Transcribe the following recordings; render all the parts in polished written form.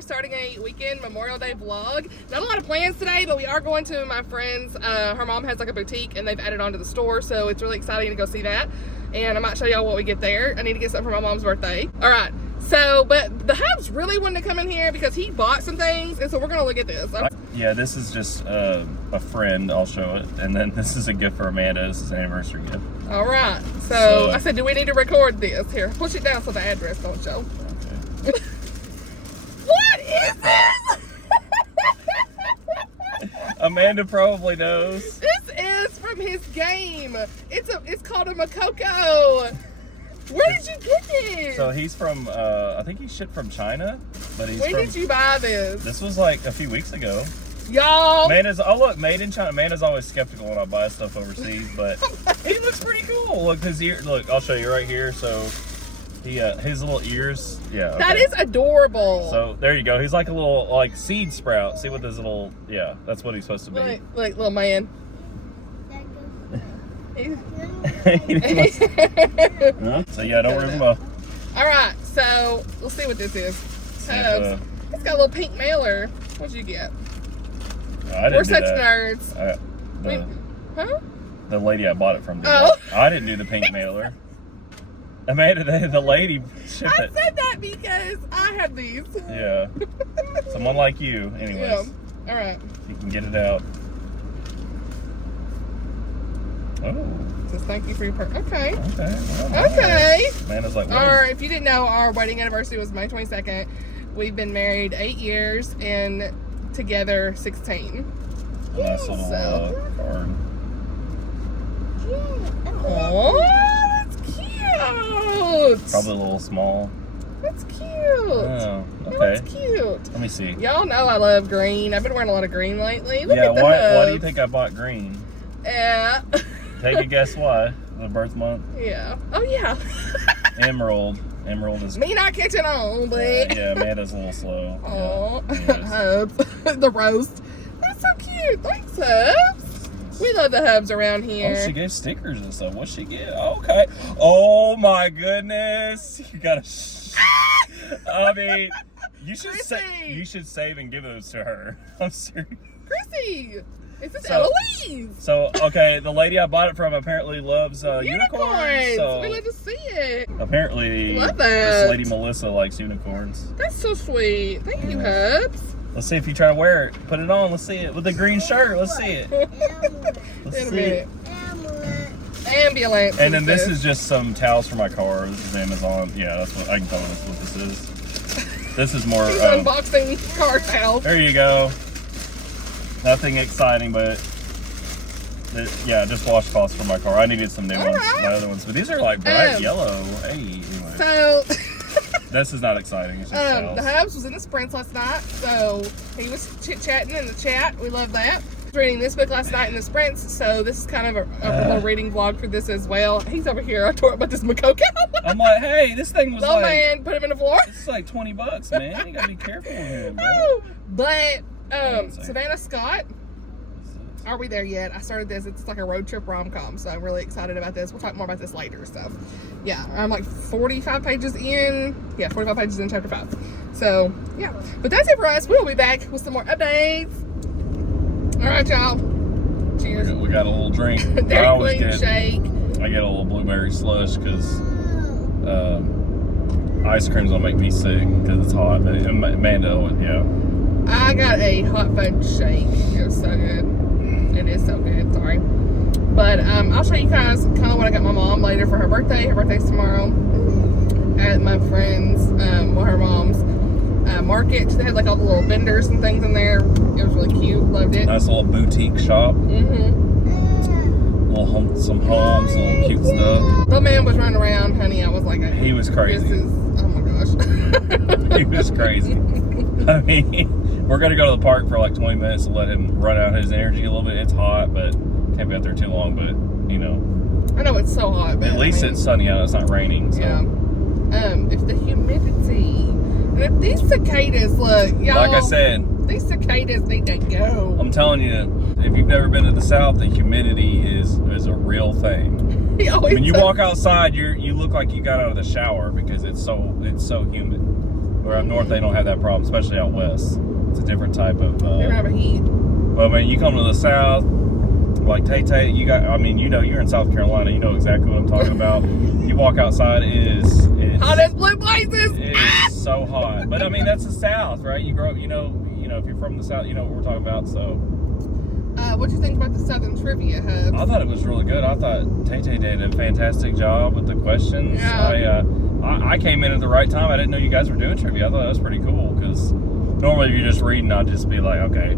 here, starting a weekend Memorial Day vlog. Not a lot of plans today, but we are going to my friend's. Her mom has like a boutique and they've added on to the store, so it's really exciting to go see that. And I might show y'all what we get there. I need to get something for my mom's birthday. All right, so, but the Hubs really wanted to come in here because he bought some things, and so we're gonna look at this. Yeah, this is just a friend, I'll show it. And then this is a gift for Amanda, this is an anniversary gift. All right, so I said, do we need to record this? Here, push it down so the address don't show. Okay. What is this? Amanda probably knows. This is from his game. It's called a Makoko. Where did you get this? So he's from, I think he's shipped from China, but he's When did you buy this? This was like a few weeks ago. Y'all. Look, made in China. Amanda's always skeptical when I buy stuff overseas, but he looks pretty cool. Look, his ear. Look, I'll show you right here. So, his little ears. Yeah. Okay. That is adorable. So there you go. He's like a little seed sprout. See what this little. Yeah, that's what he's supposed to be. Like little man. So yeah, don't rip him off. All right, so we'll see what this is. It's got a little pink mailer. What'd you get? We're such nerds. The lady I bought it from. Oh. I didn't do the pink mailer. Amanda, the lady shipped it. I said that because I have these. Yeah. Someone like you, anyways. Yeah. All right. You can get it out. Oh. Just thank you for your Okay. Okay. Well, okay. Nice. Amanda's like, if you didn't know, our wedding anniversary was May 22nd. We've been married 8 years and together 16. Nice little card. Oh, that's cute. Probably a little small. That's cute. Oh, okay. That's cute. Let me see. Y'all know I love green. I've been wearing a lot of green lately. Look at why do you think I bought green? Yeah. Take a guess why. The birth month? Yeah. Oh, yeah. Emerald. Emerald is... Me not catching on, but... yeah, Amanda's a little slow. Oh, yeah. Hubs. The roast. That's so cute. Thanks, Hubs. We love the Hubs around here. Oh, she gave stickers and stuff. What'd she get? Okay. Oh, my goodness. You gotta... I mean, you should save and give those to her. I'm serious. Chrissy! Is this Eloise? So, okay, the lady I bought it from apparently loves unicorns. So we love to see it. Apparently, love that. This lady Melissa likes unicorns. That's so sweet. Thank you, Hubs. Let's see if you try to wear it. Put it on. Let's see it. With the green shirt. Let's see it. Let's see it. Ambulance. And then this is just some towels for my car. This is Amazon. Yeah, that's what I can tell that's what this is. This is more unboxing car towels. There you go. Nothing exciting, but just washcloths for my car. I needed some new ones, my other ones, but these are like bright yellow. Hey, anyway. So this is not exciting. It's just the Hubs was in the sprints last night, so he was chit-chatting in the chat. We love that. Reading this book last night in the sprints, so this is kind of a little reading vlog for this as well. He's over here. I told him about this Makoko. I'm like, hey, this thing was little man, put him in the floor. It's like $20, man. You gotta be careful with him, bro. Oh, but Savannah Scott, are we there yet? I started this. It's like a road trip rom-com, so I'm really excited about this. We'll talk more about this later. So, yeah, I'm like 45 pages in. Yeah, 45 pages in chapter 5. So, yeah. But that's it for us. We'll be back with some more updates. All right, y'all. Cheers. We got a little drink. Dairy Queen shake. I get a little blueberry slush because ice cream's gonna make me sick because it's hot. But Amanda, yeah. I got a hot fudge shake. It was so good. It is so good. Sorry. But I'll show you guys kind of what I got my mom later for her birthday. Her birthday's tomorrow. At my friend's, her mom's market. They had like all the little vendors and things in there. It was really cute. Loved it. Nice little boutique shop. Some homes, little cute stuff. The man was running around, honey. I was like, he was crazy. Oh my gosh. He was crazy. I mean, we're going to go to the park for like 20 minutes to let him run out his energy a little bit. It's hot, but can't be out there too long. But, you know. I know it's so hot. But at least it's sunny out. It's not raining. So. Yeah. If the humidity. And if these cicadas, look, y'all. Like I said. These cicadas need to go. I'm telling you, if you've never been to the South, the humidity is a real thing. When you walk outside, you look like you got out of the shower because it's so humid. Where up north, they don't have that problem, especially out west. It's a different type of... they don't have a heat. Well, I mean, you come to the south, like Tay, you got... I mean, you know, you're in South Carolina. You know exactly what I'm talking about. You walk outside, it's hot as blue blazes. It's so hot. But, I mean, that's the south, right? You grow up, you know, if you're from the south, you know what we're talking about, so... What do you think about the Southern Trivia Hub? I thought it was really good. I thought Tay did a fantastic job with the questions. Yeah. I came in at the right time. I didn't know you guys were doing trivia. I thought that was pretty cool because normally if you're just reading, I'd just be like, okay,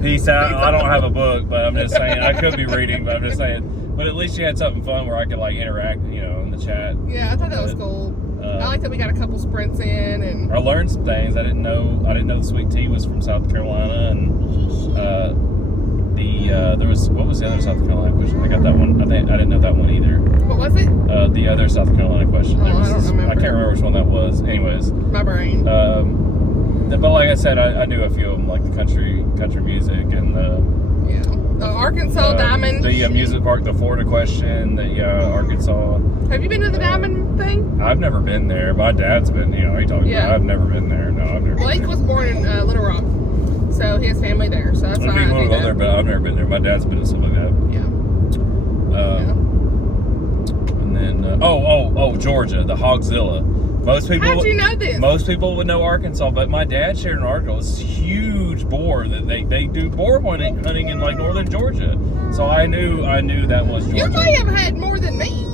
peace out. I don't have a book, but I'm just saying I could be reading, but I'm just saying. But at least you had something fun where I could like interact, you know, in the chat. Yeah, I thought that was cool. I like that we got a couple sprints in, and I learned some things. I didn't know the sweet tea was from South Carolina, and there was, what was the other South Carolina question? I got that one. I didn't know that one either. What was it? The other South Carolina question. I don't remember. I can't remember which one that was. Anyways. My brain. But like I said, I knew a few of them, like the country music and the Arkansas Diamond. The amusement park, the Florida question, Arkansas. Have you been to the Diamond thing? I've never been there. My dad's been, you know, he talks about. I've never been there. No, I've never Blake been there. was born in Little Rock. So his family there, so that's why I want to go there, but I've never been there. My dad's been to stuff like that. Yeah. And then Georgia, the Hogzilla. Most people. How'd you know this? Most people would know Arkansas, but my dad shared an article. It's huge boar that they do boar hunting in like northern Georgia. So I knew that was Georgia. You may have had more than me.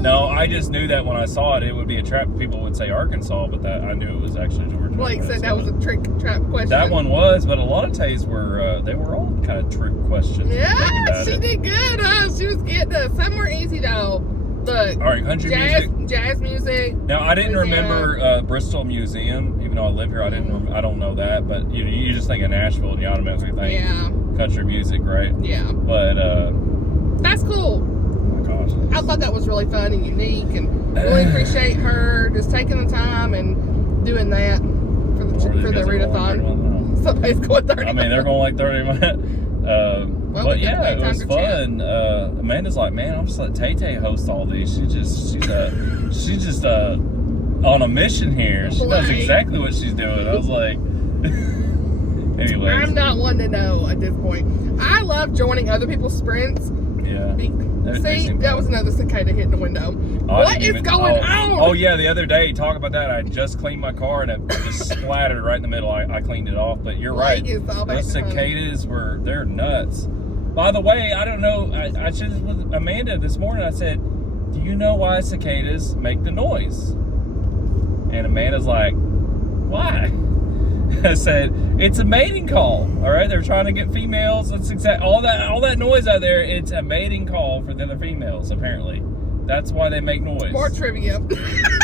No, I just knew that when I saw it would be a trap. People would say Arkansas, but I knew it was actually Georgia. Blake said that was a trap question. That one was, but a lot of Tays were, they were all kind of trick questions. Yeah, she did good, huh? She was getting us. Some were easy, though. Look. All right, country music. Jazz music. Now, I didn't remember Bristol Museum, even though I live here. I don't know that, but you just think of Nashville and you automatically think country music, right? Yeah. But, that's cool. I thought that was really fun and unique, and really appreciate her just taking the time and doing that for the Readathon. Somebody's going 30 minutes. I mean, they're going like 30 minutes. But yeah, it was fun. Amanda's like, man, I'm just let Tay host all these. She's just on a mission here. She knows exactly what she's doing. I was like, anyway. I'm not one to know at this point. I love joining other people's sprints. Yeah. See, that was another cicada hitting the window. What is going on? Oh, yeah, the other day, talk about that. I just cleaned my car and it just splattered right in the middle. I cleaned it off, but you're right. Those cicadas they're nuts. By the way, I don't know. I just with Amanda this morning, I said, do you know why cicadas make the noise? And Amanda's like, why? I said, it's a mating call. All right, they're trying to get females. That's all that noise out there. It's a mating call for the other females. Apparently, that's why they make noise. More trivia.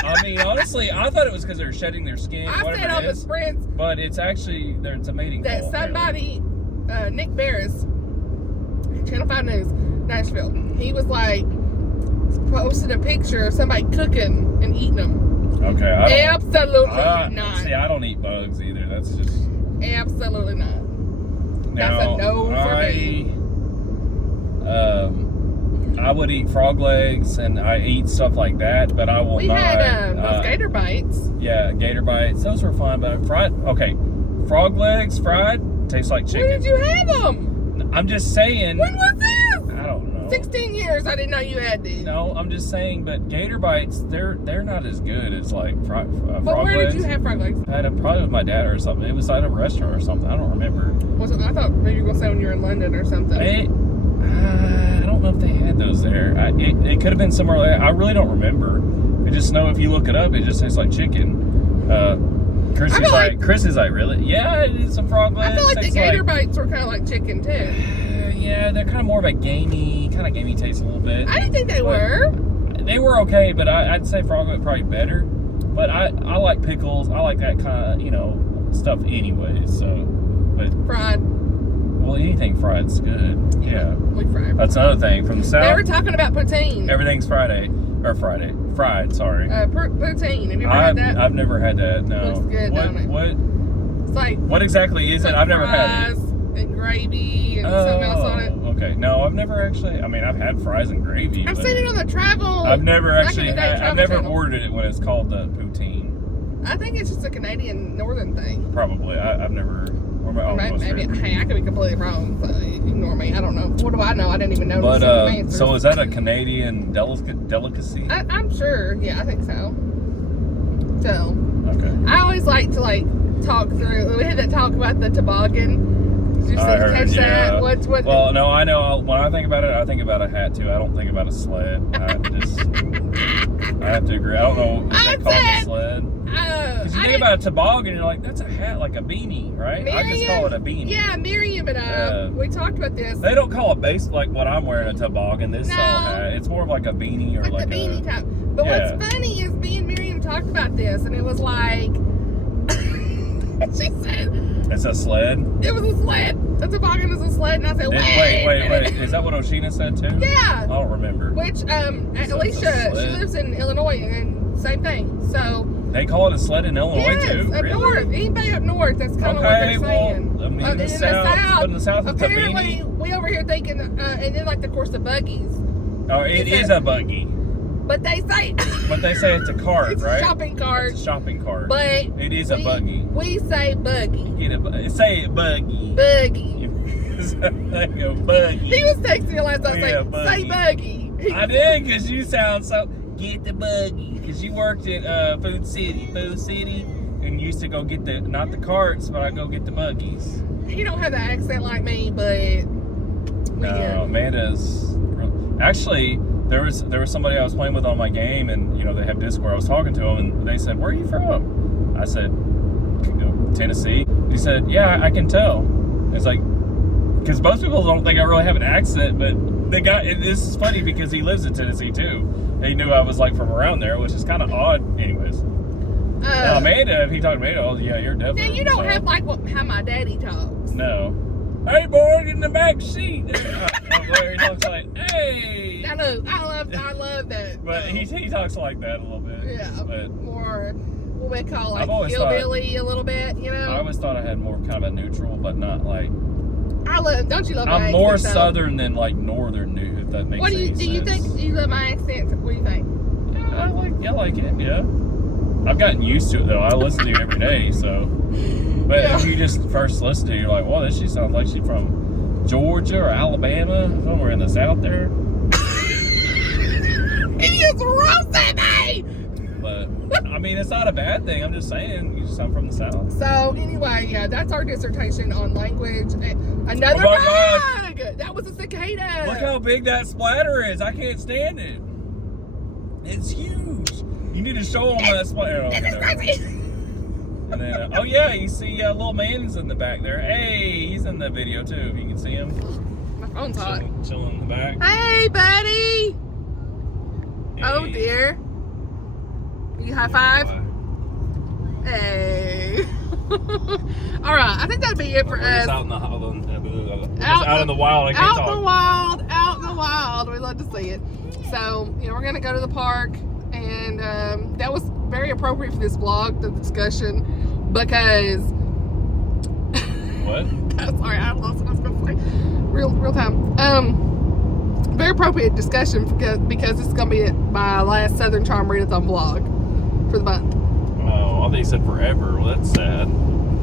I mean, honestly, I thought it was because they're shedding their skin. I said on the sprints, but it's actually it's a mating call. That somebody, Nick Barris, Channel 5 News, Nashville. He was like posted a picture of somebody cooking and eating them. Okay. Absolutely not. See, I don't eat bugs either. That's just... Absolutely not. Now, that's a no for me. I would eat frog legs and I eat stuff like that, but I will not... We had those gator bites. Yeah, gator bites. Those were fun, but frog legs fried tastes like chicken. When did you have them? I'm just saying... When was this? I don't know. 16 years, I didn't know you had these. No, I'm just saying, but gator bites, they're not as good as like frog legs. But where did you have frog legs? I had them probably with my dad or something. It was at a restaurant or something. I don't remember. I thought maybe you were going to say when you were in London or something. I don't know if they had those there. It could have been somewhere like that. I really don't remember. I just know if you look it up, it just tastes like chicken. Chris is like, really? Yeah, it is some frog legs. I feel like the gator bites were kind of like chicken too. Yeah, they're kind of more of a gamey taste a little bit. I didn't think they were. They were okay, but I'd say frog leg probably better. But I like pickles. I like that kind of, stuff anyway. So, but fried. Well, anything fried's good. Yeah. We fried. That's another thing from the south. They were talking about poutine. Everything's fried. Sorry. Poutine. Have you ever had that? I've never had that. No. Looks good, don't it? It's like what exactly is it? I've never had it. And gravy and something else on it. Okay. No, I've never actually. I mean, I've had fries and gravy. I've seen it on the travel. I've never ordered it when it's called the poutine. I think it's just a Canadian northern thing. Probably. I've never. Maybe. Hey, I could be completely wrong. So ignore me. I don't know. What do I know? I didn't even know. But so is that a Canadian delicacy? I'm sure. Yeah, I think so. So. Okay. I always like to talk through. We had that talk about the toboggan. Did you catch that? What? Well, no, I know. When I think about it, I think about a hat too. I don't think about a sled. I have to agree. I don't know if they call it a sled. Because you think about a toboggan, you're like, that's a hat, like a beanie, right? I just call it a beanie. Yeah, Miriam and I, we talked about this. They don't call it base like what I'm wearing, a toboggan, this style hat. It's more of like a beanie or like a beanie type. But what's funny is me and Miriam talked about this, and it was like, she said, it's a sled? It was a sled. A toboggan is a sled, and I said, wait. Is that what Oshina said too? Yeah. I don't remember. Which, Alicia, she lives in Illinois, and same thing. So. They call it a sled in Illinois too? Yes, up north. Anybody up north, that's kind of what they're saying. Well, I mean, in the south, apparently, we over here thinking, and then of course, the buggies. Oh, it is a buggy. But they say it's a cart, it's right? A shopping cart. It's a shopping cart. But it is a buggy. We say buggy. Say it buggy. Buggy. Buggy. He was texting me last night saying, say buggy. I did, because you sound so, get the buggy. Because you worked at Food City, and used to go get not the carts, but I go get the buggies. He don't have the accent like me, but no, Amanda's actually. There was somebody I was playing with on my game, and they have Discord. I was talking to them, and they said, "Where are you from?" I said, "Tennessee." He said, "Yeah, I can tell." It's like, because most people don't think I really have an accent, but this is funny because he lives in Tennessee too. He knew I was from around there, which is kind of odd, anyways. Now, Amanda, if he talked to Amanda, oh yeah, you're definitely. Now you don't have how my daddy talks. No. Hey, boy, get in the back seat. Where he talks like, hey. I know. I love that. But he talks like that a little bit. Yeah. But more what we call hillbilly a little bit, I always thought I had more kind of a neutral, but not like. Don't you love my accent? I'm more southern than northern new, if that makes sense. Do you think? Do you love my accent? What do you think? Yeah, I like it. Yeah. I've gotten used to it though. I listen to you every day, so. But if you just first listen to it, you're like, well, she sounds like she's from Georgia or Alabama, somewhere in the south there. He just roasted me! But, I mean, it's not a bad thing. I'm just saying, you sound from the south. So, anyway, yeah, that's our dissertation on language. Another bug! That was a cicada! Look how big that splatter is. I can't stand it. It's huge. You need to show them that splatter. This is crazy! And then, oh yeah, you see little man's in the back there. Hey, he's in the video too, if you can see him. My phone's hot. Chilling in the back. Hey, buddy! Hey. Oh dear. You high five? Hey. Alright, I think that'd be it for us. Out in the wild. Out in the wild. We'd love to see it. So, we're going to go to the park. And that was very appropriate for this vlog, the discussion, because what? Sorry, I lost what I was going to say. Real time. Very appropriate discussion because this is going to be my last Southern Charm Readathon vlog for the month. Oh, I think you said forever. Well, that's sad.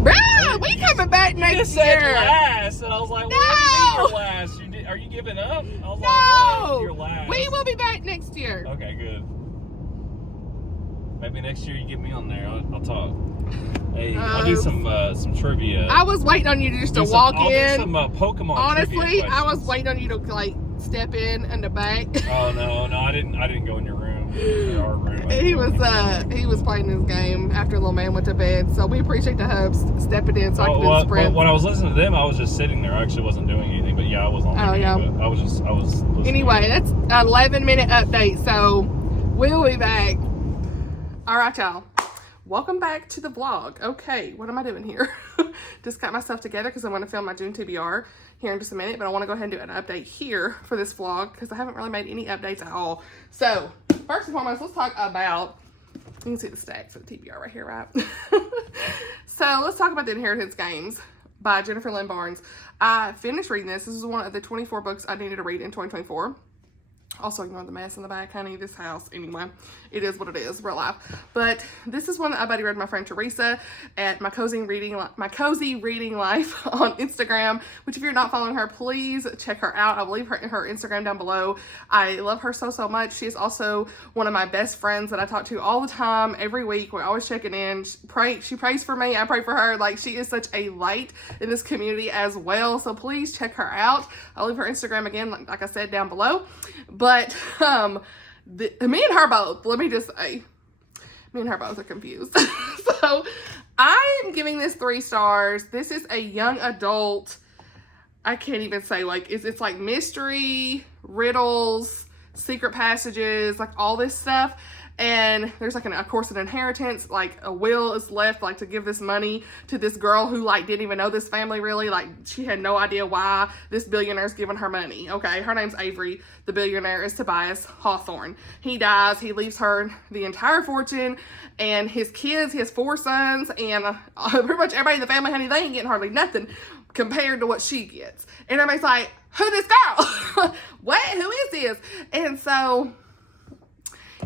Bro, we coming back next year. You said last, and I was like, what do you mean your last? Are you giving up? I was like, your last. We will be back next year. Okay, good. Maybe next year you get me on there. I'll talk. Hey, I'll do some trivia. I was waiting on you to walk in. I'll do some Pokemon. Honestly, I was waiting on you to step in the back. Oh no, I didn't go in your room. Our room. He was playing his game after little man went to bed. So we appreciate the hubs stepping in so I could do the sprint. When I was listening to them, I was just sitting there. I actually wasn't doing anything. But yeah, I was on. Oh yeah. I was listening. Anyway, that's an 11-minute update. So we'll be back. All right, y'all. Welcome back to the vlog. Okay, what am I doing here? Just got myself together because I'm going to film my June TBR here in just a minute, but I want to go ahead and do an update here for this vlog because I haven't really made any updates at all. So, first and foremost, let's talk about, you can see the stack for the TBR right here, right? So, let's talk about The Inheritance Games by Jennifer Lynn Barnes. I finished reading this. This is one of the 24 books I needed to read in 2024. Also ignore the mess in the back, honey. This house, anyway, it is what it is, real life. But this is one that I buddy read my friend Teresa at my cozy reading life on Instagram. Which, if you're not following her, please check her out. I'll leave her Instagram down below. I love her so much. She is also one of my best friends that I talk to all the time, every week. We're always checking in. She prays for me. I pray for her. Like, she is such a light in this community as well. So please check her out. I'll leave her Instagram again, like I said, down below. But me and her both, let me just say, me and her both are confused. So I am giving this 3 stars. This is a young adult, I can't even say, like, it's like mystery, riddles, secret passages, like all this stuff. And there's like of course an inheritance, like a will is left, like to give this money to this girl who like didn't even know this family really. Like, she had no idea why this billionaire's giving her money. Okay, her name's Avery. The billionaire is Tobias Hawthorne. He dies. He leaves her the entire fortune, and his kids, he has 4 sons, and pretty much everybody in the family, honey, they ain't getting hardly nothing compared to what she gets. And everybody's like, who this girl? What? Who is this? And so,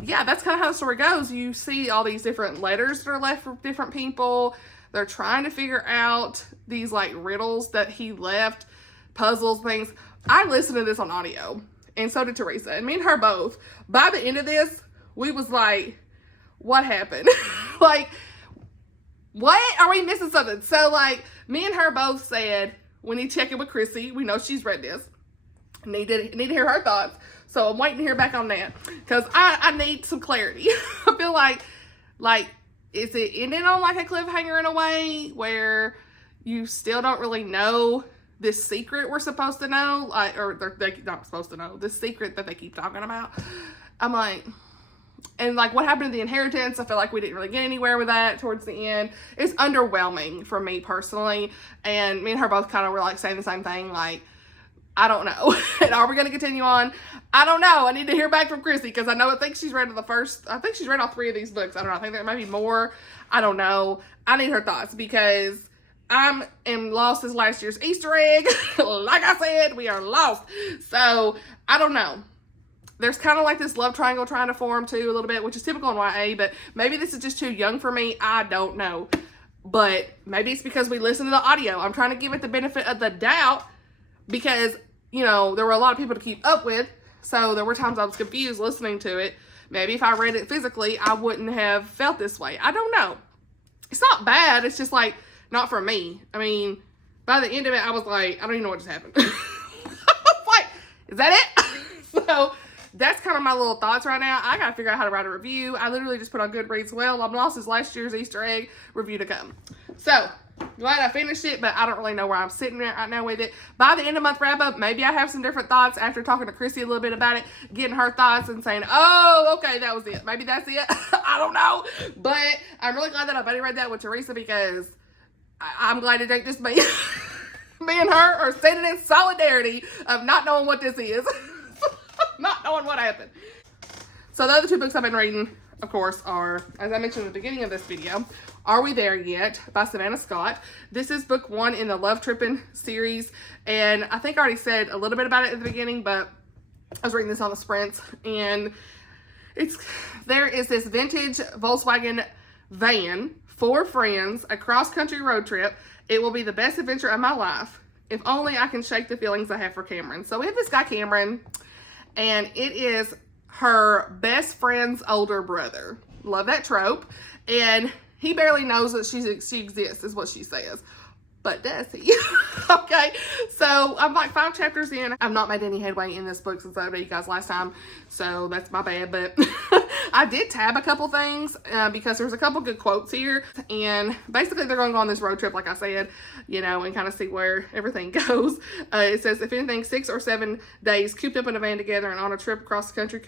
yeah, that's kind of how the story goes. You see all these different letters that are left for different people. They're trying to figure out these like riddles that he left, puzzles, things. I listened to this on audio, and so did Teresa, and me and her both. By the end of this, we was like, what happened? Like, what? Are we missing something? So like, me and her both said, we need to check in with Chrissy. We know she's read this. Need to hear her thoughts. So I'm waiting to hear back on that, because I need some clarity. I feel like, is it ending on like a cliffhanger in a way where you still don't really know this secret we're supposed to know? Like, or they're not supposed to know this secret that they keep talking about. I'm like, and like, what happened to the inheritance? I feel like we didn't really get anywhere with that towards the end. It's underwhelming for me personally. And me and her both kind of were like saying the same thing, like, I don't know. And are we going to continue on? I don't know. I need to hear back from Chrissy, because I think she's read I think she's read all 3 of these books. I don't know. I think there might be more. I don't know. I need her thoughts, because I am lost as last year's Easter egg. Like I said, we are lost. So I don't know. There's kind of like this love triangle trying to form too a little bit, which is typical in YA, but maybe this is just too young for me. I don't know. But maybe it's because we listen to the audio. I'm trying to give it the benefit of the doubt, because, you know, there were a lot of people to keep up with. So there were times I was confused listening to it. Maybe if I read it physically, I wouldn't have felt this way. I don't know. It's not bad. It's just like, not for me. I mean, by the end of it, I was like, I don't even know what just happened. Like, is that it? So that's kind of my little thoughts right now. I gotta figure out how to write a review. I literally just put on Goodreads. Well, I'm lost as last year's Easter egg review to come. So glad I finished it, but I don't really know where I'm sitting right now with it. By the end of month wrap up, maybe I have some different thoughts after talking to Chrissy a little bit about it, getting her thoughts and saying, oh, okay, that was it. Maybe that's it. I don't know. But I'm really glad that I buddy read that with Teresa, because I'm glad it ain't just me. Me and her are standing in solidarity of not knowing what this is. Not knowing what happened. So the other 2 books I've been reading, of course, are, as I mentioned at the beginning of this video, Are We There Yet? By Savannah Scott. This is book 1 in the Love Trippin' series, and I think I already said a little bit about it at the beginning, but I was reading this on the sprints, and there is this vintage Volkswagen van, 4 friends, a cross-country road trip. It will be the best adventure of my life. If only I can shake the feelings I have for Cameron. So we have this guy, Cameron, and it is her best friend's older brother. Love that trope. And he barely knows that she exists, is what she says. But does he? Okay, so I'm like 5 chapters in. I've not made any headway in this book since I read you guys last time, so that's my bad. But I did tab a couple things because there's a couple good quotes here, and basically they're going to go on this road trip, like I said, you know, and kind of see where everything goes. It says, if anything, 6 or 7 days cooped up in a van together and on a trip across the country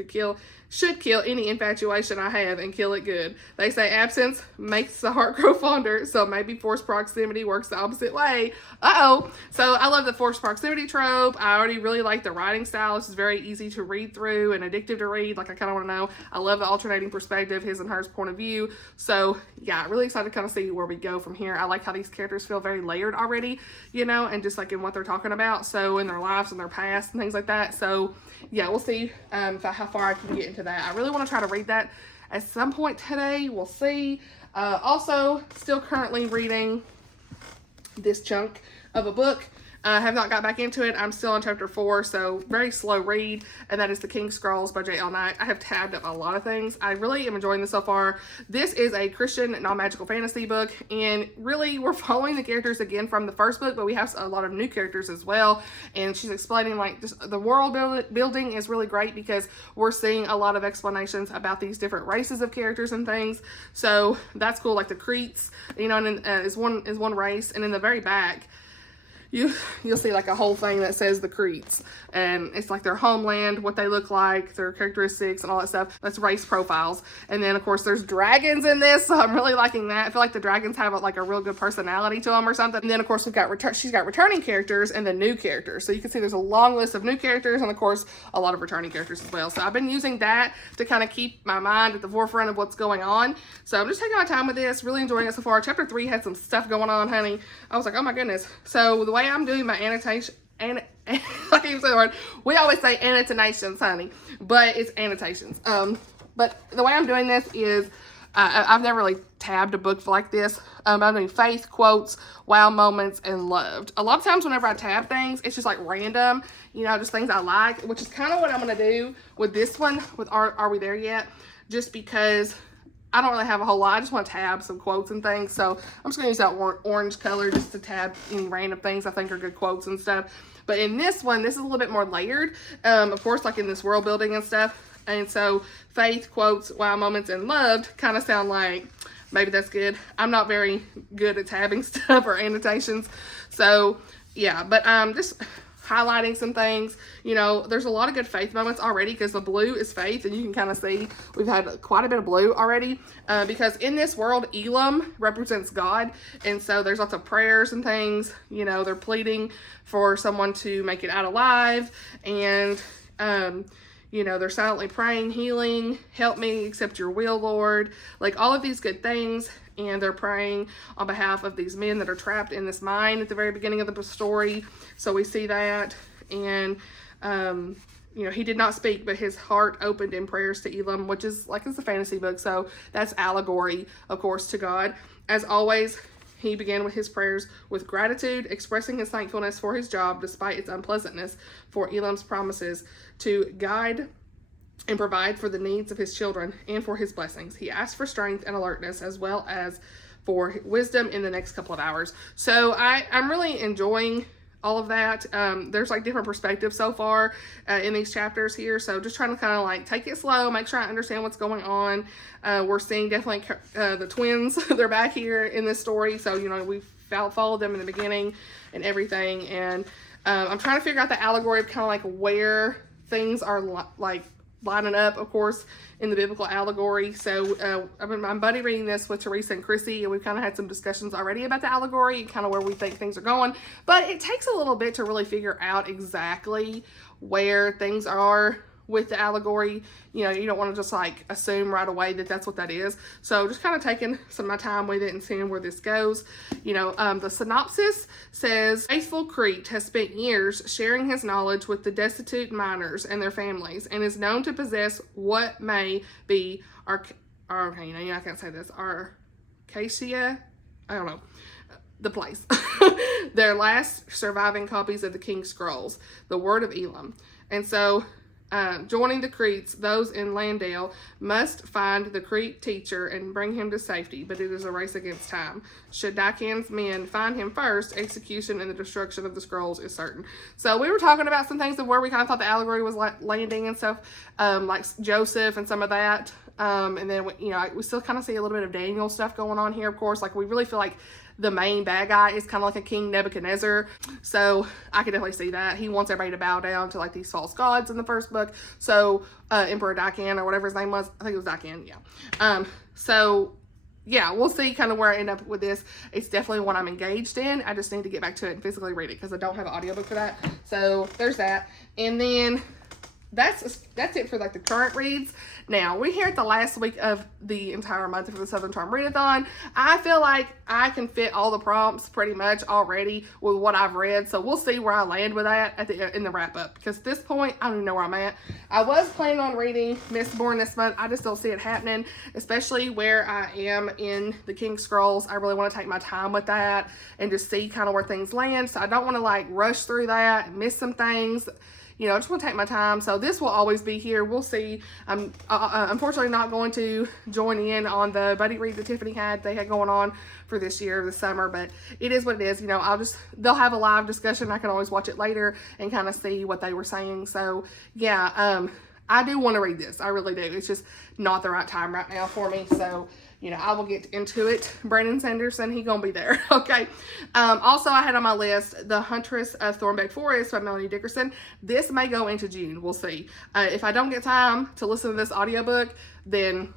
should kill any infatuation I have, and kill it good. They say absence makes the heart grow fonder, so maybe forced proximity works the opposite way. Uh-oh. So I love the forced proximity trope. I already really like the writing style. This is very easy to read through and addictive to read. Like, I kind of want to know. I love alternating perspective, his and hers point of view. So yeah, really excited to kind of see where we go from here. I like how these characters feel very layered already, you know, and just like in what they're talking about, so in their lives and their past and things like that. So yeah, we'll see how far I can get into that. I really want to try to read that at some point today. We'll see. Also, still currently reading this chunk of a book. I have not got back into it. I'm still on chapter 4, so very slow read, and that is The King's Scrolls by Jaye. I have tabbed up a lot of things. I really am enjoying this so far. This is a Christian non-magical fantasy book, and really we're following the characters again from the first book, but we have a lot of new characters as well, and she's explaining like just the world building is really great because we're seeing a lot of explanations about these different races of characters and things, so that's cool. Like the Cretes, you know, and is one race, and in the very back you'll see like a whole thing that says the Cretes, and it's like their homeland, what they look like, their characteristics and all that stuff. That's race profiles. And then of course there's dragons in this, so I'm really liking that. I feel like the dragons have like a real good personality to them or something. And then of course she's got returning characters and then new characters. So you can see there's a long list of new characters and of course a lot of returning characters as well. So I've been using that to kind of keep my mind at the forefront of what's going on. So I'm just taking my time with this, really enjoying it so far. Chapter 3 had some stuff going on, honey. I was like, oh my goodness. So the way I'm doing my annotation, I can't even say the word. We always say annotations, honey, but it's annotations. But the way I'm doing this is, I've never really tabbed a book like this. I'm doing faith, quotes, wow moments, and loved. A lot of times whenever I tab things, it's just like random, you know, just things I like, which is kind of what I'm going to do with this one, with Are We There Yet? Just because I don't really have a whole lot. I just want to tab some quotes and things. So I'm just going to use that orange color just to tab any random things I think are good quotes and stuff. But in this one, this is a little bit more layered. Of course, like in this world building and stuff. And so faith, quotes, wow moments, and loved kind of sound like maybe that's good. I'm not very good at tabbing stuff or annotations. So yeah, but just highlighting some things. You know, there's a lot of good faith moments already because the blue is faith, and you can kind of see we've had quite a bit of blue already because in this world, Elam represents God, and so there's lots of prayers and things. You know, they're pleading for someone to make it out alive, and you know, they're silently praying, healing, help me, accept your will, Lord. Like all of these good things. And they're praying on behalf of these men that are trapped in this mine at the very beginning of the story. So we see that. And, you know, he did not speak, but his heart opened in prayers to Elam, which is like, it's a fantasy book. So that's allegory, of course, to God. As always, he began with his prayers with gratitude, expressing his thankfulness for his job, despite its unpleasantness, for Elam's promises to guide and provide for the needs of his children and for his blessings. He asked for strength and alertness as well as for wisdom in the next couple of hours. So I'm really enjoying all of that. There's like different perspectives so far in these chapters here. So just trying to kind of like take it slow, make sure I understand what's going on. We're seeing definitely the twins. They're back here in this story. So, you know, we followed them in the beginning and everything. And I'm trying to figure out the allegory of kind of like where things are like lining up, of course, in the biblical allegory. So I'm buddy reading this with Teresa and Chrissy, and we've kind of had some discussions already about the allegory and kind of where we think things are going. But it takes a little bit to really figure out exactly where things are with the allegory. You know, you don't want to just like assume right away that that's what that is. So just kind of taking some of my time with it and seeing where this goes. You know, the synopsis says, faithful Crete has spent years sharing his knowledge with the destitute miners and their families, and is known to possess what may be okay, you know, I can't say this, Arcacia, I don't know, the place. Their last surviving copies of the King's Scrolls, the Word of Elam. And so joining the Cretes, those in Landale must find the Crete teacher and bring him to safety, but it is a race against time. Should Dakan's men find him first, execution and the destruction of the scrolls is certain. So we were talking about some things of where we kind of thought the allegory was like landing and stuff, like Joseph and some of that. And then, you know, we still kind of see a little bit of Daniel stuff going on here, of course. Like, we really feel like the main bad guy is kind of like a King Nebuchadnezzar. So I could definitely see that. He wants everybody to bow down to like these false gods in the first book. So Emperor Dakan, or whatever his name was, I think it was Dakan, yeah. So yeah, we'll see kind of where I end up with this. It's definitely one I'm engaged in. I just need to get back to it and physically read it because I don't have an audiobook for that. So there's that. And then that's it for like the current reads. Now we're here at the last week of the entire month for the Southern Charm Readathon. I feel like I can fit all the prompts pretty much already with what I've read, so we'll see where I land with that in the wrap up, because at this point I don't even know where I'm at. I was planning on reading Mistborn this month. I just don't see it happening, especially where I am in the King Scrolls. I really want to take my time with that and just see kind of where things land, so I don't want to like rush through that and miss some things. You know, I just want to take my time. So this will always be here. We'll see. I'm unfortunately not going to join in on the buddy read that Tiffany they had going on for this year, this summer, but it is what it is. You know, they'll have a live discussion. I can always watch it later and kind of see what they were saying. So yeah, I do want to read this. I really do. It's just not the right time right now for me. So, you know, I will get into it. Brandon Sanderson, he gonna be there. Okay. Also, I had on my list The Huntress of Thornbeck Forest by Melanie Dickerson. This may go into June. We'll see. If I don't get time to listen to this audiobook, then,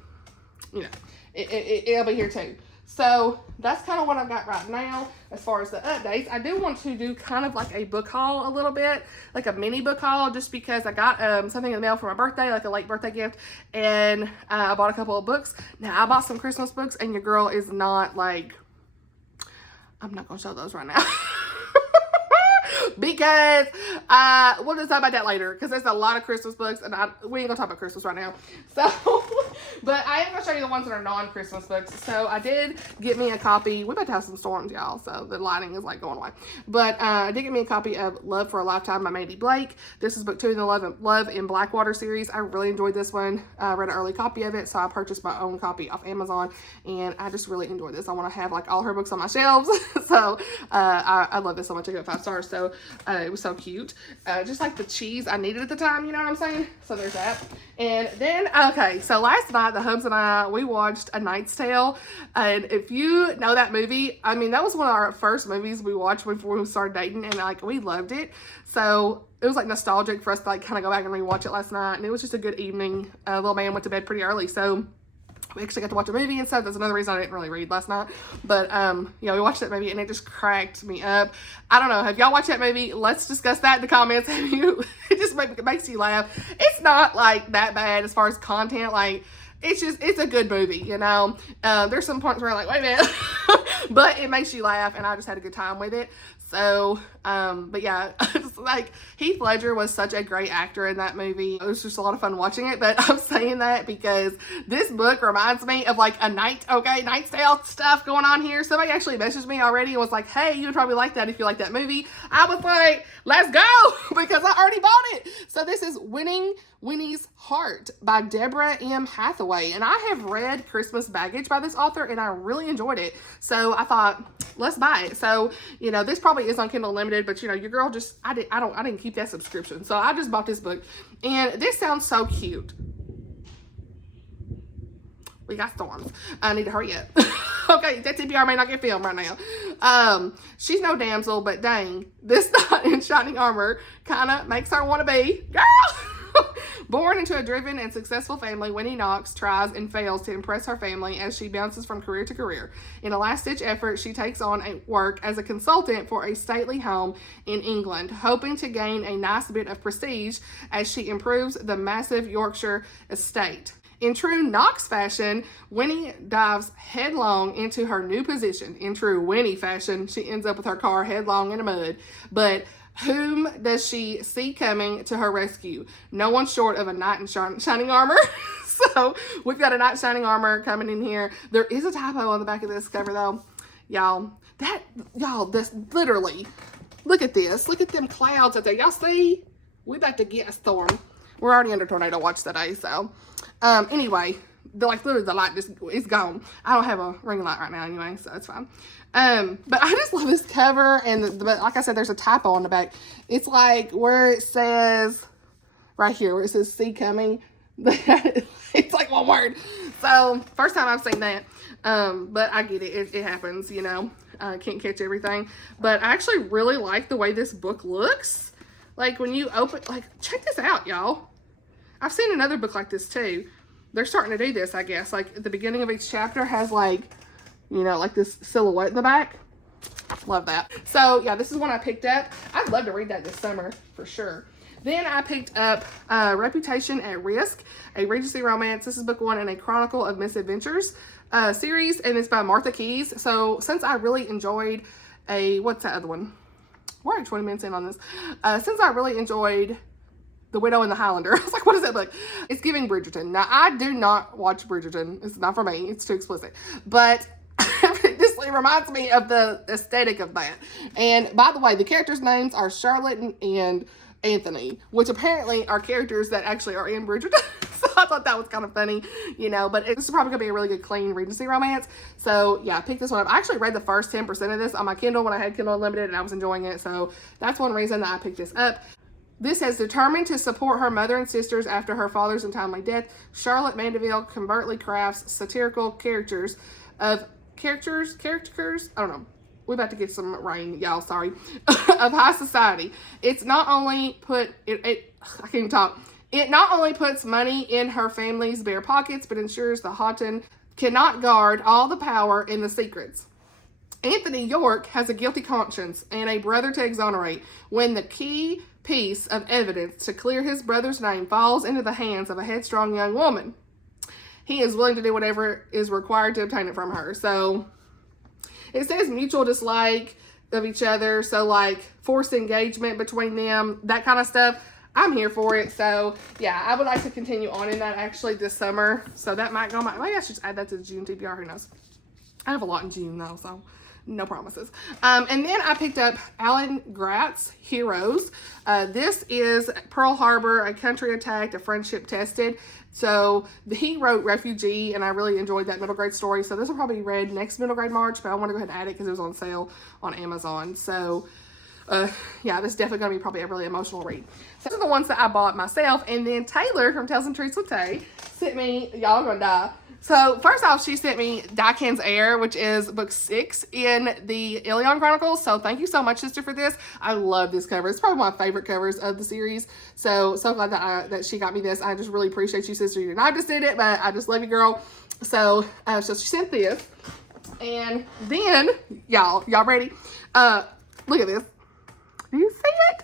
you know, it'll be here too. So that's kind of what I've got right now as far as the updates. I do want to do kind of like a book haul a little bit, like a mini book haul, just because I got something in the mail for my birthday, like a late birthday gift, and I bought a couple of books. Now, I bought some Christmas books, and your girl is not like, I'm not going to show those right now. Because we'll just talk about that later, because there's a lot of Christmas books, and we ain't gonna talk about Christmas right now. So, but I am gonna show you the ones that are non-Christmas books. So I did get me a copy. We're about to have some storms, y'all, so the lighting is like going away. But I did get me a copy of Love for a Lifetime by Maddie Blake. This is book 2 in the Love in Blackwater series. I really enjoyed this one. I read an early copy of it, so I purchased my own copy off Amazon, and I just really enjoyed this. I want to have like all her books on my shelves. So I love this so much. I give it 5 stars. So it was so cute. Just like the cheese I needed at the time, you know what I'm saying? So there's that. And then, okay, so last night, the Hubs and I, we watched A Knight's Tale. And if you know that movie, I mean, that was one of our first movies we watched before we started dating, and like, we loved it. So it was like nostalgic for us to like kind of go back and rewatch it last night. And it was just a good evening. Little man went to bed pretty early, so we actually got to watch a movie and stuff. That's another reason I didn't really read last night. But, you know, we watched that movie and it just cracked me up. I don't know. Have y'all watched that movie? Let's discuss that in the comments. Have you? It just makes you laugh. It's not, like, that bad as far as content. Like, it's a good movie, you know? There's some points where I'm like, wait a minute. But it makes you laugh, and I just had a good time with it. So, but yeah, it's like Heath Ledger was such a great actor in that movie. It was just a lot of fun watching it, but I'm saying that because this book reminds me of like a Knight's Tale stuff going on here. Somebody actually messaged me already and was like, hey, you would probably like that if you like that movie. I was like, let's go, because I already bought it. So this is Winning Winnie's Heart by Deborah M. Hathaway. And I have read Christmas Baggage by this author, and I really enjoyed it. So I thought, let's buy it. So, you know, this probably is on Kindle Unlimited, but you know, your girl just, I didn't keep that subscription. So I just bought this book, and this sounds so cute. We got storms. I need to hurry up. Okay, that TBR may not get filmed right now. She's no damsel, but dang, this knight in shining armor kind of makes her want to be girl. Born into a driven and successful family, Winnie Knox tries and fails to impress her family as she bounces from career to career. In a last-ditch effort, she takes on work as a consultant for a stately home in England, hoping to gain a nice bit of prestige as she improves the massive Yorkshire estate. In true Knox fashion, Winnie dives headlong into her new position. In true Winnie fashion, she ends up with her car headlong in the mud. But whom does she see coming to her rescue? No one short of a knight in shining armor. So we've got a knight in shining armor coming in here. There is a typo on the back of this cover though. Y'all, this literally, look at this. Look at them clouds out there. Y'all see? We're about to get a storm. We're already under tornado watch today, so. Anyway, literally the light just is gone. I don't have a ring light right now anyway, so it's fine. But I just love this cover, and but like I said, there's a typo on the back. It's like where it says, right here, where it says see coming. It's like one word. So, first time I've seen that. But I get it. It happens, you know. Can't catch everything. But I actually really like the way this book looks. Like, when you open, like, check this out, y'all. I've seen another book like this, too. They're starting to do this, I guess. Like, at the beginning of each chapter has, like, you know, like this silhouette in the back. Love that. So, yeah, this is one I picked up. I'd love to read that this summer, for sure. Then I picked up Reputation at Risk, a Regency romance. This is book 1 in a Chronicle of Misadventures series, and it's by Martha Keyes. So since I really enjoyed what's that other one? We're at 20 minutes in on this. Since I really enjoyed The Widow and the Highlander, I was like, what is that book? It's giving Bridgerton. Now, I do not watch Bridgerton. It's not for me. It's too explicit. But it reminds me of the aesthetic of that. And by the way, the characters' names are Charlotte and Anthony, which apparently are characters that actually are in Bridgerton. So I thought that was kind of funny, you know, but this is probably gonna be a really good clean Regency romance. So yeah, I picked this one up. I actually read the first 10% of this on my Kindle when I had Kindle Unlimited, and I was enjoying it. So that's one reason that I picked this up. This has determined to support her mother and sisters after her father's untimely death. Charlotte Mandeville covertly crafts satirical characters, I don't know. We're about to get some rain, y'all, sorry, of high society. It's not only I can't even talk. It not only puts money in her family's bare pockets, but ensures the Houghton cannot guard all the power and the secrets. Anthony York has a guilty conscience and a brother to exonerate. When the key piece of evidence to clear his brother's name falls into the hands of a headstrong young woman, he is willing to do whatever is required to obtain it from her. So it says mutual dislike of each other. So like forced engagement between them, that kind of stuff. I'm here for it. So yeah, I would like to continue on in that actually this summer. So that might go, maybe I should just add that to the June TBR, who knows. I have a lot in June though, so no promises. And then I picked up Alan Gratz's Heroes. This is Pearl Harbor, a country attacked, a friendship tested. So he wrote Refugee, and I really enjoyed that middle grade story. So this will probably be read next middle grade March, but I want to go ahead and add it because it was on sale on Amazon. So yeah, this is definitely going to be probably a really emotional read. So these are the ones that I bought myself. And then Taylor from Tales and Treats with Tay sent me, y'all are going to die. So first off, she sent me Daikin's Heir, which is book 6 in the Ilion Chronicles. So thank you so much, sister, for this. I love this cover. It's probably one of my favorite covers of the series. So glad that she got me this. I just really appreciate you, sister. You and I just did it, but I just love you, girl. So she sent this. And then, y'all ready? Look at this. Do you see it?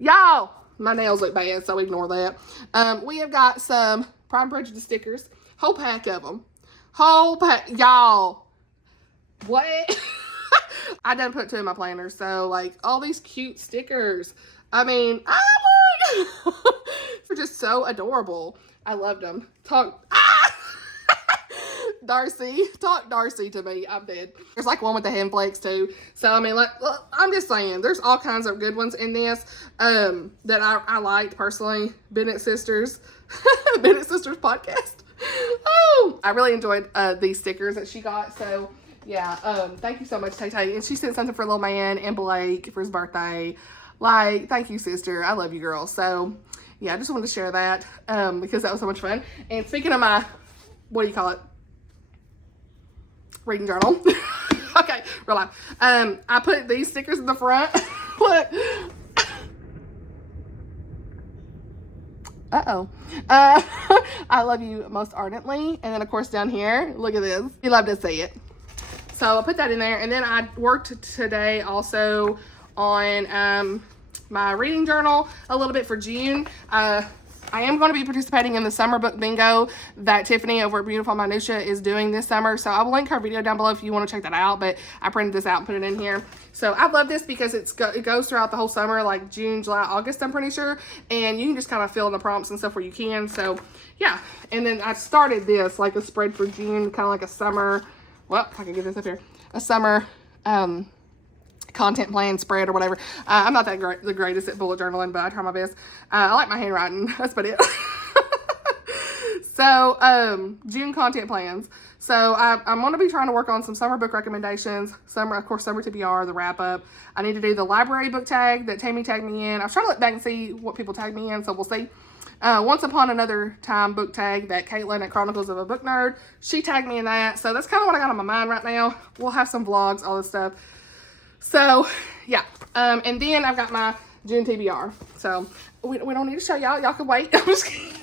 Y'all, my nails look bad, so ignore that. We have got some Prime Prejudice stickers. Whole pack of them. Whole pack. Y'all. What? I done put 2 in my planner. So, like, all these cute stickers. I mean, they're just so adorable. I loved them. Darcy. Talk Darcy to me. I'm dead. There's like one with the hand flakes too. So, I mean, like, I'm just saying, there's all kinds of good ones in this that I liked personally. Bennett Sisters. Bennett Sisters podcast. Oh, I really enjoyed these stickers that she got. So, yeah, thank you so much, Tay Tay. And she sent something for little man and Blake for his birthday. Like, thank you, sister. I love you, girl. So, yeah, I just wanted to share that because that was so much fun. And speaking of my, what do you call it? Reading journal. Okay, real life. I put these stickers in the front. Look. Uh-oh. I love you most ardently. And then, of course, down here, look at this. You love to see it. So I put that in there. And then I worked today also on my reading journal a little bit for June. I am going to be participating in the summer book bingo that Tiffany over at Beautiful Minutia is doing this summer. So I will link her video down below if you want to check that out. But I printed this out and put it in here. So I love this because it goes throughout the whole summer, like June, July, August, I'm pretty sure. And you can just kind of fill in the prompts and stuff where you can. So yeah. And then I started this like a spread for June, kind of like a summer, well, if I can get this up here, a summer content plan spread or whatever. I'm not the greatest at bullet journaling, but I try my best. I like my handwriting. That's about it. So, June content plans. So, I'm going to be trying to work on some summer book recommendations. Of course, summer TBR, the wrap up. I need to do the library book tag that Tammy tagged me in. I was trying to look back and see what people tagged me in, so we'll see. Once Upon Another Time book tag that Caitlin at Chronicles of a Book Nerd, she tagged me in that. So, that's kind of what I got on my mind right now. We'll have some vlogs, all this stuff. So, yeah. And then I've got my June TBR. So, we don't need to show y'all. Y'all can wait. I'm just kidding.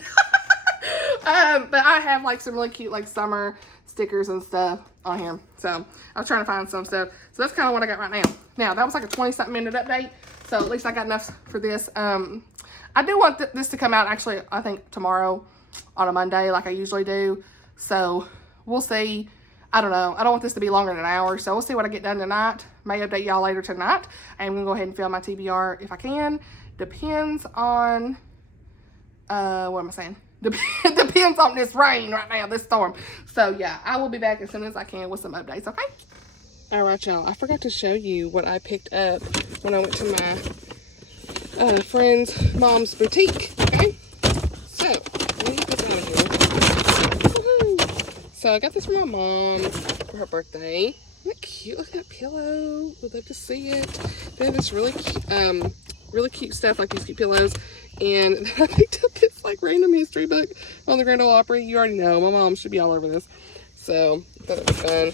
But I have, like, some really cute, like, summer stickers and stuff on here. So, I was trying to find some stuff. So, that's kind of what I got right now. Now, that was like a 20-something minute update. So, at least I got enough for this. I do want this to come out, actually, I think tomorrow on a Monday like I usually do. So we'll see. I don't know. I don't want this to be longer than an hour. So we'll see what I get done tonight. May update y'all later tonight. I'm going to go ahead and film my TBR if I can. Depends on, what am I saying? Depends on this rain right now, this storm. So yeah, I will be back as soon as I can with some updates, okay? All right, y'all. I forgot to show you what I picked up when I went to my friend's mom's boutique, okay? So, let me get this out of here. Woohoo! So, I got this from my mom for her birthday. Isn't that cute? Look at that pillow. Would love to see it. They have this really cute stuff, like these cute pillows. And then I picked up this, like, random history book on the Grand Ole Opry. You already know. My mom should be all over this. So, I thought it was fun.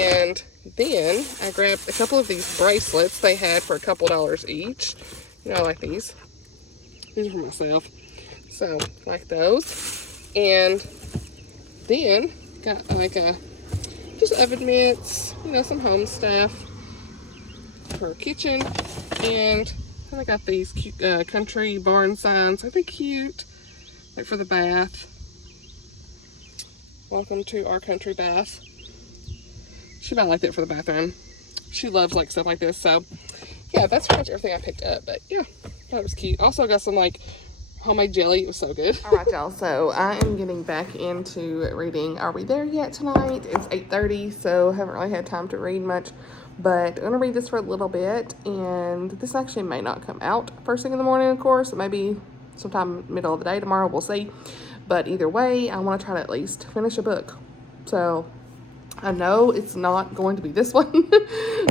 And then I grabbed a couple of these bracelets they had for a couple $1 each. You know, I like these. These are for myself. So, like those. And then got like just oven mitts, you know, some home stuff for our kitchen. And then I got these cute country barn signs. Aren't they cute? Like for the bath. Welcome to our country bath. She might like that for the bathroom. She loves like stuff like this. So yeah, that's pretty much everything I picked up. But yeah, that was cute. Also got some like homemade jelly. It was so good. All right, y'all. So I am getting back into reading Are We There Yet tonight? It's 8:30, so haven't really had time to read much. But I'm gonna read this for a little bit, and this actually may not come out first thing in the morning, of course. Maybe sometime middle of the day tomorrow. We'll see. But either way, I want to try to at least finish a book. So I know it's not going to be this one,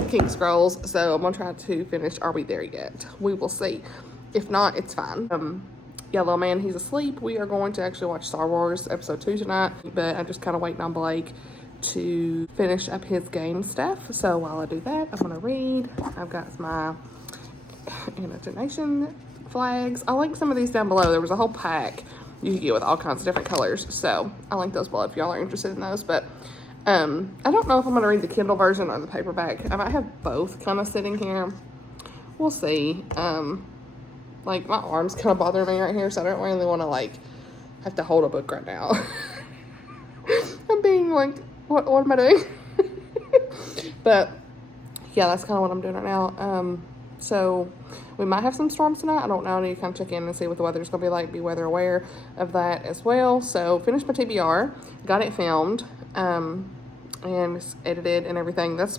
King Scrolls, so I'm going to try to finish Are We There Yet? We will see. If not, it's fine. Yellow Man, he's asleep. We are going to actually watch Star Wars Episode 2 tonight, but I'm just kind of waiting on Blake to finish up his game stuff. So while I do that, I'm going to read. I've got my Annotation flags. I'll link some of these down below. There was a whole pack you could get with all kinds of different colors, so I'll link those below if y'all are interested in those. But I don't know if I'm going to read the Kindle version or the paperback. I might have both kind of sitting here. We'll see. Like, my arm's kind of bothering me right here, so I don't really want to, like, have to hold a book right now. I'm being, like, what am I doing? But, yeah, that's kind of what I'm doing right now. So, we might have some storms tonight. I don't know. I need to kind of check in and see what the weather's going to be like. Be weather aware of that as well. So, finished my TBR. Got it filmed. And it's edited and everything. That's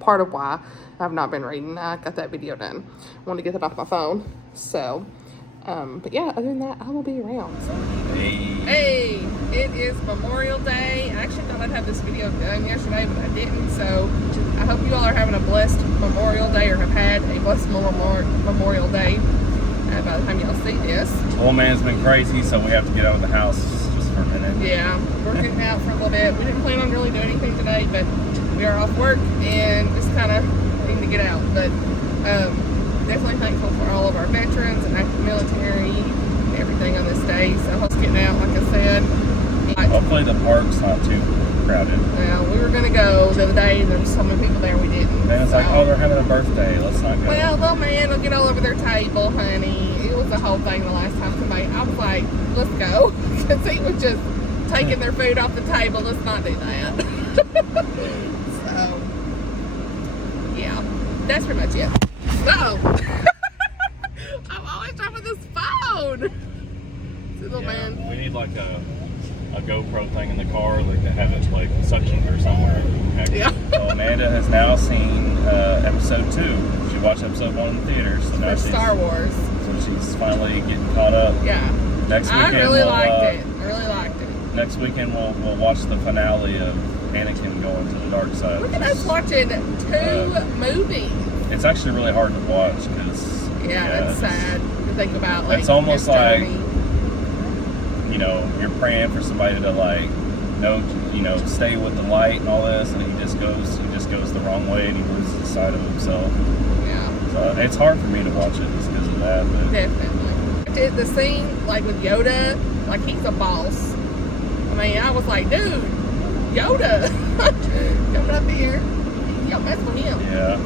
part of why I've not been reading. I got that video done. I wanted to get that off my phone. So, but yeah, other than that, I will be around. So. Hey, it is Memorial Day. I actually thought I'd have this video done yesterday, but I didn't. So, I hope you all are having a blessed Memorial Day or have had a blessed Memorial Day by the time y'all see this. Old man's been crazy, so we have to get out of the house just for a minute. Yeah, we're getting out for a little bit. We didn't plan on really doing anything today, but we are off work and just kind of needing to get out. But definitely thankful for all of our veterans and active military and everything on this day. So I was getting out, like I said. Hopefully the park's not too crowded. Well, we were going to go the other day and there was so many people there we didn't. Then it's like, oh, they're having a birthday. Let's not go. Well, little man will get all over their table, honey. It was the whole thing the last time somebody, I was like, let's go. Because he was just taking their food off the table. Let's not do that. So, yeah, that's pretty much it. So, I'm always dropping this phone. See, little man. We need like a GoPro thing in the car, like to have it like suctioned or somewhere. Yeah. So Amanda has now seen episode 2. She watched episode 1 in the theaters. So now she's Star Wars. So she's finally getting caught up. Yeah. Next weekend, I really liked it. I really liked it. Next weekend we'll watch the finale of Anakin going to the dark side. Look at us watching 2 movies. It's actually really hard to watch because that's sad to think about. Like, it's almost like you know, you're praying for somebody to like stay with the light and all this, and he just goes the wrong way and he loses sight of himself. Yeah. So it's hard for me to watch it just because of that. But definitely. The scene like with Yoda, like he's a boss. I mean, I was like, dude, Yoda, coming up here, y'all mess with him. Yeah.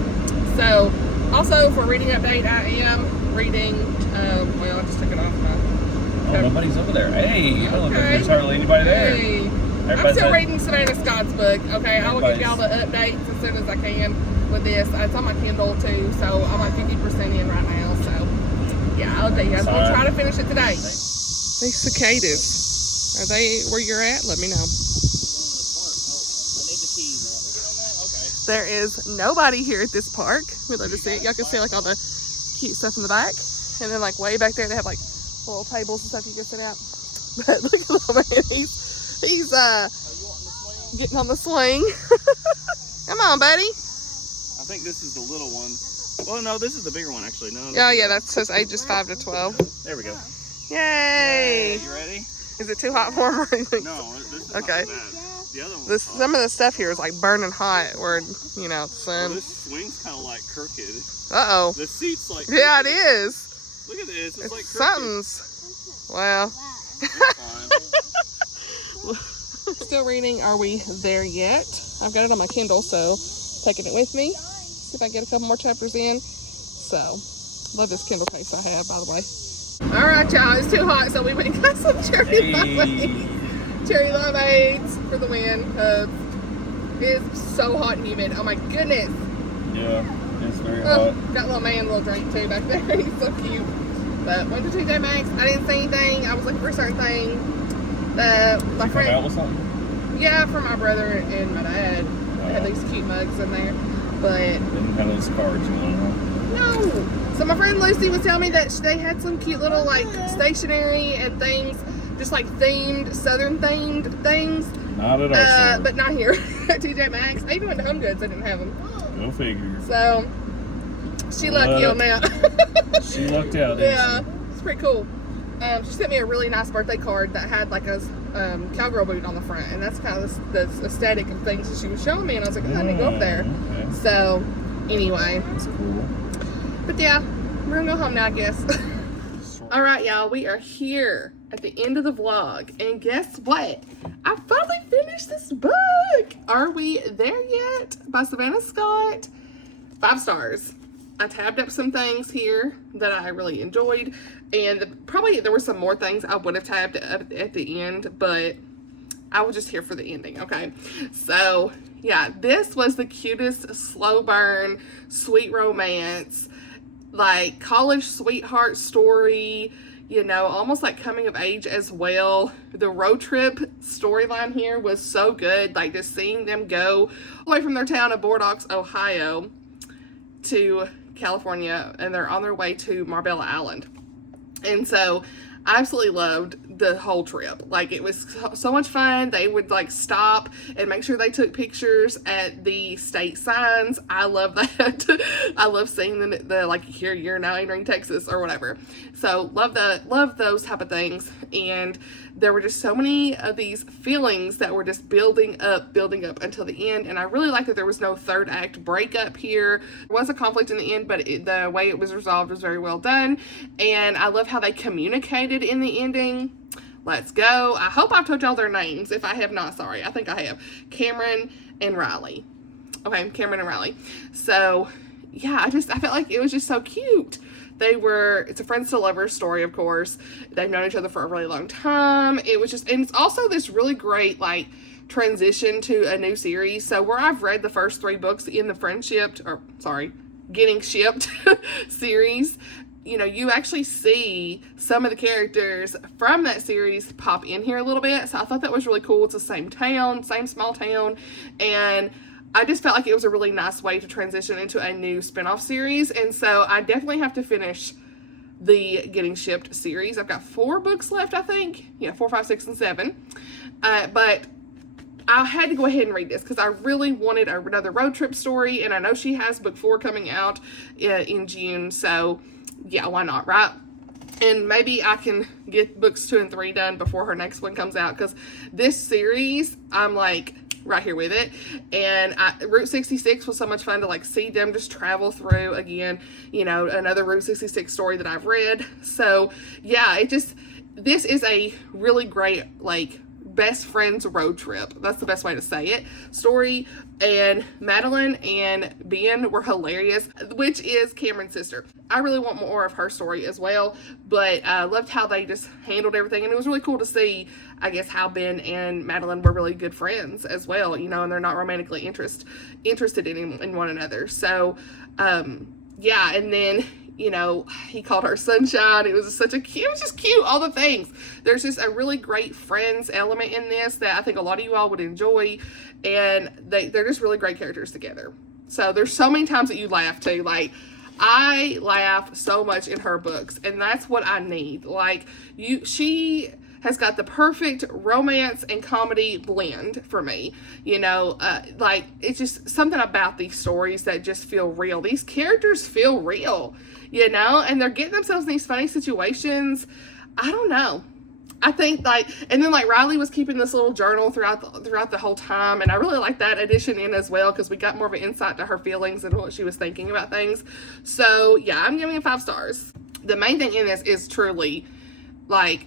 So, also for reading update, I am reading Well, I just took it off my... Oh, nobody's over there. Hey, okay. There's hardly anybody there. Hey. I'm still reading Savannah Scott's book. Okay, I will give y'all the updates as soon as I can with this. It's on my Kindle too, so I'm like 50% in right now. So yeah, I'll update you guys. We'll try to finish it today. These cicadas, are they where you're at? Let me know. There is nobody here at this park. We'd love to see it. Y'all can see like all the cute stuff in the back, and then like way back there they have like little tables and stuff you can sit out. But look at little man, he's getting on the swing. Come on, buddy. I think this is the little one. Well, no, this is the bigger one actually. No. Oh yeah, that says ages 5 to 12. There we go. Yay! You ready? Is it too hot for him? Or anything? No, this is okay. not bad. The other one. Some of the stuff here is like burning hot, where you know, sun. Well, this swing's kind of like crooked. Uh oh. The seat's like. Crooked. Yeah, it is. Look at this. It's like crooked. Something's. Wow. Still reading Are We There Yet? I've got it on my Kindle, so taking it with me. See if I can get a couple more chapters in. So, love this Kindle case I have, by the way. All right, y'all. It's too hot, so we went and got some cherry limeade. Cherry limeades for the win. It's so hot and humid. Oh my goodness. Yeah, it's very hot. Got little man, little drink too back there. He's so cute. But went to TJ Maxx. I didn't see anything. I was looking for a certain thing. My friend. Out with something? Yeah, for my brother and my dad. They had these cute mugs in there. But didn't have those cards you wanted, huh? No. So my friend Lucy was telling me that they had some cute little like stationery and things, just like themed, southern themed things. Not at our store. But not here at TJ Maxx. I even went to Home Goods. I didn't have them. Go figure. So she lucky on that. She lucked out. Yeah, it's pretty cool. She sent me a really nice birthday card that had like a cowgirl boot on the front, and that's kind of the aesthetic of things that she was showing me, and I was like, oh, I need to go up there. Okay. So anyway, that's cool. But yeah, we're gonna go home now, I guess. All right, y'all, we are here at the end of the vlog, and guess what? I finally finished this book. Are We There Yet? By Savannah Scott. 5 stars. I tabbed up some things here that I really enjoyed, and probably there were some more things I would have tabbed up at the end, but I was just here for the ending, okay? So yeah, this was the cutest slow burn, sweet romance, like college sweetheart story, you know, almost like coming of age as well. The road trip storyline here was so good, like just seeing them go away from their town of Bordeaux, Ohio to California, and they're on their way to Marbella Island. And so I absolutely loved the whole trip. Like, it was so much fun. They would like stop and make sure they took pictures at the state signs. I love that. I love seeing the like, here you're now entering Texas or whatever. So love those type of things. And there were just so many of these feelings that were just building up until the end. And I really like that there was no third act breakup here. There was a conflict in the end, but the way it was resolved was very well done. And I love how they communicated in the ending. Let's go. I hope I've told y'all their names. If I have not, sorry. I think I have. Cameron and Riley. Okay, Cameron and Riley. So yeah, I felt like it was just so cute. It's a friends to lovers story, of course. They've known each other for a really long time. It was just, and it's also this really great, like, transition to a new series. So where I've read the first 3 books in the Getting Shipped series, you know, you actually see some of the characters from that series pop in here a little bit. So I thought that was really cool. It's the same town, same small town, and I just felt like it was a really nice way to transition into a new spinoff series. And so I definitely have to finish the Getting Shipped series. I've got 4 books left, I think. Yeah, 4, 5, 6, and 7. But I had to go ahead and read this because I really wanted another road trip story. And I know she has book 4 coming out in June. So yeah, why not, right? And maybe I can get books 2 and 3 done before her next one comes out, because this series, I'm like right here with it. And Route 66 was so much fun to like see them just travel through again, you know, another Route 66 story that I've read. So yeah, this is a really great, like, best friends road trip. That's the best way to say it. Story. And Madeline and Ben were hilarious, which is Cameron's sister. I really want more of her story as well, but I loved how they just handled everything. And it was really cool to see, I guess, how Ben and Madeline were really good friends as well, you know, and they're not romantically interested in one another. So, yeah, and then, you know, he called her Sunshine. It was just cute, all the things. There's just a really great friends element in this that I think a lot of you all would enjoy, and they're just really great characters together. So there's so many times that you laugh too. Like, I laugh so much in her books, and that's what I need. Like, she has got the perfect romance and comedy blend for me. You know, like, it's just something about these stories that just feel real. These characters feel real, you know, and they're getting themselves in these funny situations. I don't know. I think, like, and then, like, Riley was keeping this little journal throughout the whole time, and I really like that addition in as well, because we got more of an insight to her feelings and what she was thinking about things. So, yeah, I'm giving it 5 stars. The main thing in this is truly, like,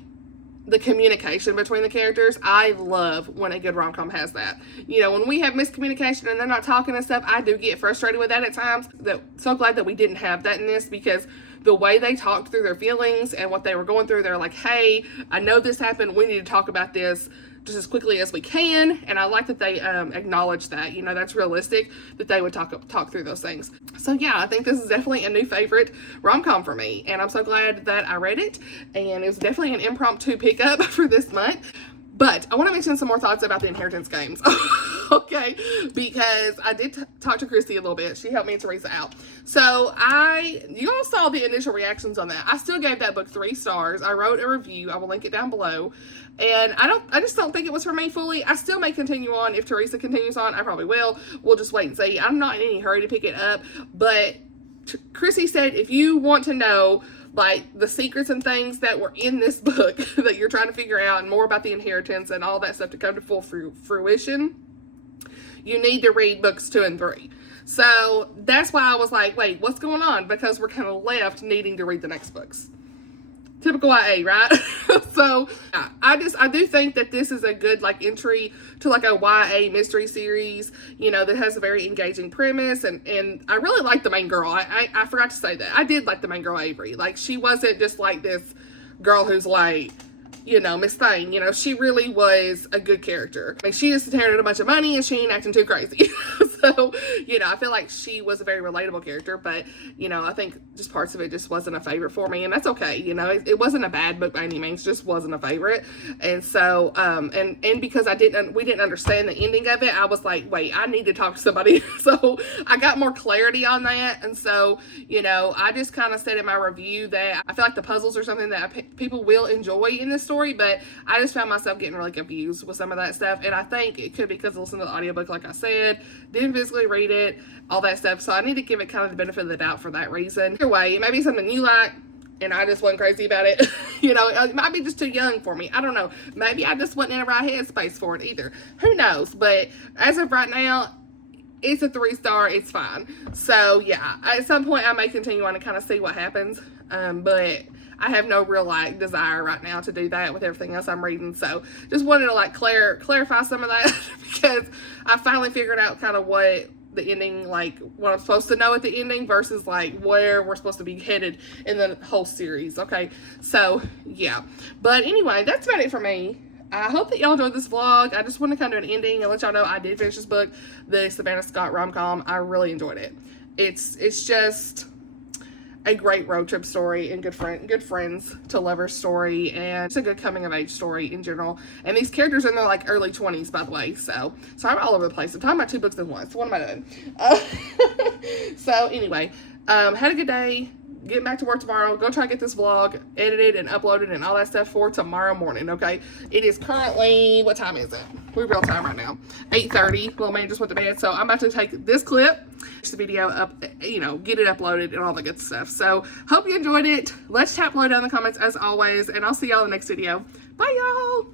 the communication between the characters. I love when a good rom-com has that. You know, when we have miscommunication and they're not talking and stuff, I do get frustrated with that at times. So glad that we didn't have that in this, because the way they talked through their feelings and what they were going through, they're like, hey, I know this happened. We need to talk about this just as quickly as we can. And I like that they acknowledge that, you know, that's realistic, that they would talk through those things. So yeah, I think this is definitely a new favorite rom-com for me, and I'm so glad that I read it, and it was definitely an impromptu pickup for this month. But I want to mention some more thoughts about the inheritance games. Okay, because I did talk to Christy a little bit. She helped me and Teresa out. So you all saw the initial reactions on that. I still gave that book 3 stars. I wrote a review. I will link it down below. And I just don't think it was for me fully. I still may continue on. If Teresa continues on, I probably will. We'll just wait and see. I'm not in any hurry to pick it up. But Chrissy said, if you want to know, like, the secrets and things that were in this book that you're trying to figure out, and more about the inheritance and all that stuff to come to full fruition, you need to read books 2 and 3. So that's why I was like, wait, what's going on? Because we're kind of left needing to read the next books. Typical YA, right? So I do think that this is a good, like, entry to, like, a YA mystery series, you know, that has a very engaging premise, and I really like the main girl. I forgot to say that. I did like the main girl, Avery. Like, she wasn't just like this girl who's like, you know, Miss Thing. You know, she really was a good character. I mean, she just inherited a bunch of money and she ain't acting too crazy. So, you know, I feel like she was a very relatable character, but, you know, I think just parts of it just wasn't a favorite for me, and that's okay. You know, it wasn't a bad book by any means, just wasn't a favorite. And so, and because we didn't understand the ending of it, I was like, wait, I need to talk to somebody. So I got more clarity on that. And so, you know, I just kind of said in my review that I feel like the puzzles are something that people will enjoy in this story, but I just found myself getting really confused with some of that stuff. And I think it could be because I listened to the audiobook, like I said, didn't physically read it, all that stuff. So I need to give it kind of the benefit of the doubt for that reason. Either way, it may be something you like, and I just wasn't crazy about it. You know, it might be just too young for me. I don't know. Maybe I just wasn't in the right headspace for it either. Who knows? But as of right now, it's a 3-star. It's fine. So yeah, at some point I may continue on and kind of see what happens. But I have no real, like, desire right now to do that with everything else I'm reading. So just wanted to, like, clarify some of that because I finally figured out kind of what the ending, like, what I'm supposed to know at the ending versus, like, where we're supposed to be headed in the whole series. Okay, so yeah. But anyway, that's about it for me. I hope that y'all enjoyed this vlog. I just want to kind of do an ending and let y'all know I did finish this book, the Savannah Scott rom-com. I really enjoyed it. It's just a great road trip story and good friends to lovers story, and it's a good coming of age story in general. And these characters are in their, like, early 20s, by the way. So I'm all over the place. I'm talking about 2 books in one. So what am I doing? So anyway, had a good day. Getting back to work tomorrow. Go try to get this vlog edited and uploaded and all that stuff for tomorrow morning, okay? It is currently, what time is it? We're real time right now. 8:30. Little man just went to bed. So I'm about to take this clip, the video up, you know, get it uploaded and all the good stuff. So hope you enjoyed it. Let's chat below down in the comments as always, and I'll see y'all in the next video. Bye, y'all.